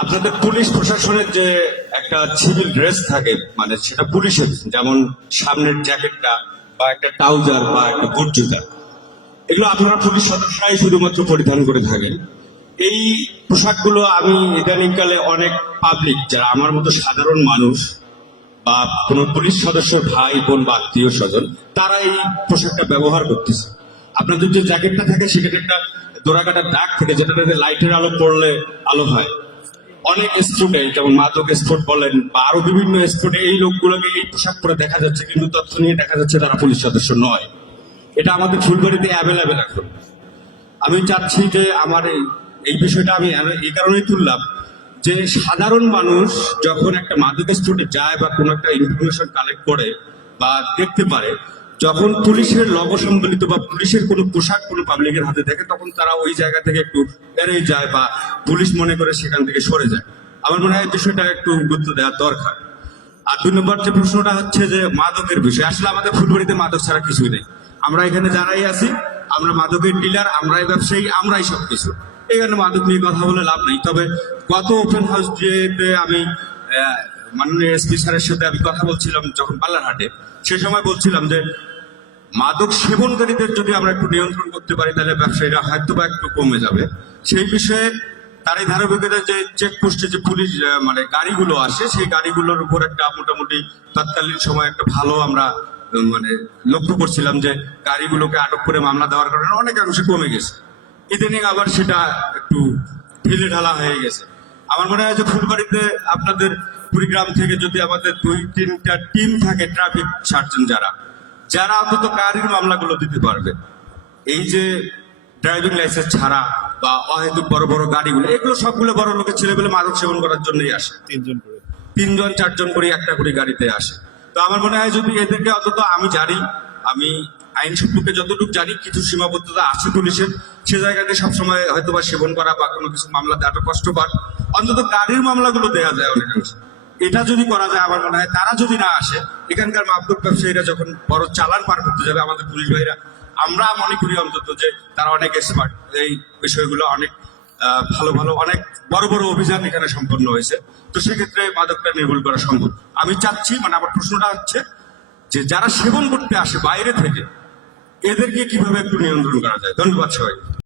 আপনাদের পুলিশ প্রশাসনের যে একটা সিভিল ড্রেস থাকে, মানে সেটা পুলিশের, যেমন সামনের জ্যাকেটটা বা একটা ট্রাউজার বা একটা বুট জুতা, এগুলো আপনারা পুলিশ সদস্যরাই শুধুমাত্র পরিধান করে থাকেন। এই পোশাকগুলো আমি ইদানিংকালে অনেক পাবলিক, যারা আমার মতো সাধারণ মানুষ বা কোনো পুলিশ সদস্যর ভাই বোন বা আত্মীয় স্বজন, তারা এই পোশাকটা ব্যবহার করতেছে। আপনাদের যে জ্যাকেটটা থাকে সেখানে একটা দোরাকাটার দাগ থাকে, যেটাতে লাইটের আলো পড়লে আলো হয়। অনেক স্টুডেন্ট, যেমন মাদক স্পোর্ট বলেন বা আরো বিভিন্ন স্পোর্টে এই লোকগুলোকে এই পোশাক পরে দেখা যাচ্ছে, কিন্তু তথ্য নিয়ে দেখা যাচ্ছে তারা পুলিশ সদস্য নয়। এটা আমাদের ফুলবাড়িতে অ্যাভেলেবেল এখন। আমি চাচ্ছি যে আমার এই বিষয়টা আমি এই কারণেই তুললাম যে সাধারণ মানুষ যখন একটা মাদক স্পোর্টে যায় বা কোনো একটা ইনফরমেশন কালেক্ট করে বা দেখতে পারে, যখন পুলিশের লোগো সম্বলিত বা পুলিশের কোনো পোশাক কোনো পাবলিকের হাতে দেখে, তখন তারা ওই জায়গা থেকে একটু এড়িয়ে যায় বা পুলিশ মনে করে সেখান থেকে সরে যায়। আমার মনে হয় এই বিষয়টা একটু গুরুত্ব দেওয়ার দরকার। আর 2 নম্বর যে প্রশ্নটা হচ্ছে যে মাদকের বিষয়, আসলে আমাদের ফুলবাড়িতে মাদক ছাড়া কিছুই নেই। আমরা এখানে যারাই আছি, আমরা মাদকের ডিলার, আমরাই ব্যবসায়ী, আমরাই সবকিছু। এখানে মাদক নিয়ে কথা বলে লাভ নেই। তবে গত ওপেন হাউস ডেতে আমি মাননীয় এসপি স্যারের সাথে আমি কথা বলছিলাম যখন বাল্লারহাটে, সে সময় বলছিলাম যে মাদক সেবনকারীদের যদি আমরা একটু নিয়ন্ত্রণ করতে পারি, তাহলে ব্যবসায়ীরা হয়তো বা একটু কমে যাবে। সেই বিষয়ে তারই ধারাবাহিকতা যে চেকপোস্টে যে পুলিশ মানে গাড়িগুলো আসে, সেই গাড়িগুলোর উপর একটা মোটামুটি তৎকালীন সময় একটা ভালো আমরা মানে লক্ষ্য করছিলাম যে গাড়িগুলোকে আটক করে মামলা দেওয়ার কারণে অনেকাংশে কমে গেছে। ইদানিং আবার সেটা একটু ঢিলে ঢালা হয়ে গেছে। আমার মনে হয় যে ফুলবাড়িতে আপনাদের কুড়িগ্রাম থেকে যদি আমাদের 2-3টা টিম থাকে, ট্রাফিক সার্জন যারা যারা অন্তত গাড়ির মামলাগুলো দিতে পারবে, এই যে ড্রাইভিং লাইসেন্স ছাড়া বা অহেতুক বড় বড় গাড়িগুলো, এগুলো সবগুলো বড় লোকের ছেলেপেলে মাদক সেবন করার জন্যই আসে। 3জন 4জন করে একটা করে গাড়িতে আসে। তো আমার মনে হয় যদি এদেরকে অন্তত আমি আইন সম্পর্কে যতটুকু জানি, কিছু সীমাবদ্ধতা আছে পুলিশের, সে জায়গাতে সবসময় হয়তো বা সেবন করা বা কোনো কিছু মামলা দেওয়াটা কষ্টকর, অন্তত গাড়ির মামলাগুলো দেওয়া যায় অনেকাংশে। এটা যদি করা যায়, আমার মনে হয় তারা যদি না আসে, এখানকার মাদক ব্যবসায়ীরা যখন বড় চালান পার করতে যাবে, আমাদের পুলিশ ভাইরা, আমরা মনে করি অন্তত যে তারা অনেক এক্সপার্ট এই বিষয়গুলো, অনেক ভালো ভালো অনেক বড় বড় অভিযান এখানে সম্পন্ন হয়েছে। তো সেক্ষেত্রে মাদকটা নির্মূল করা সম্ভব। আমি চাচ্ছি, মানে আমার প্রশ্নটা হচ্ছে যে যারা সেবন করতে আসে বাইরে থেকে, এদেরকে কিভাবে একটু নিয়ন্ত্রণ করা যায়। ধন্যবাদ সবাই।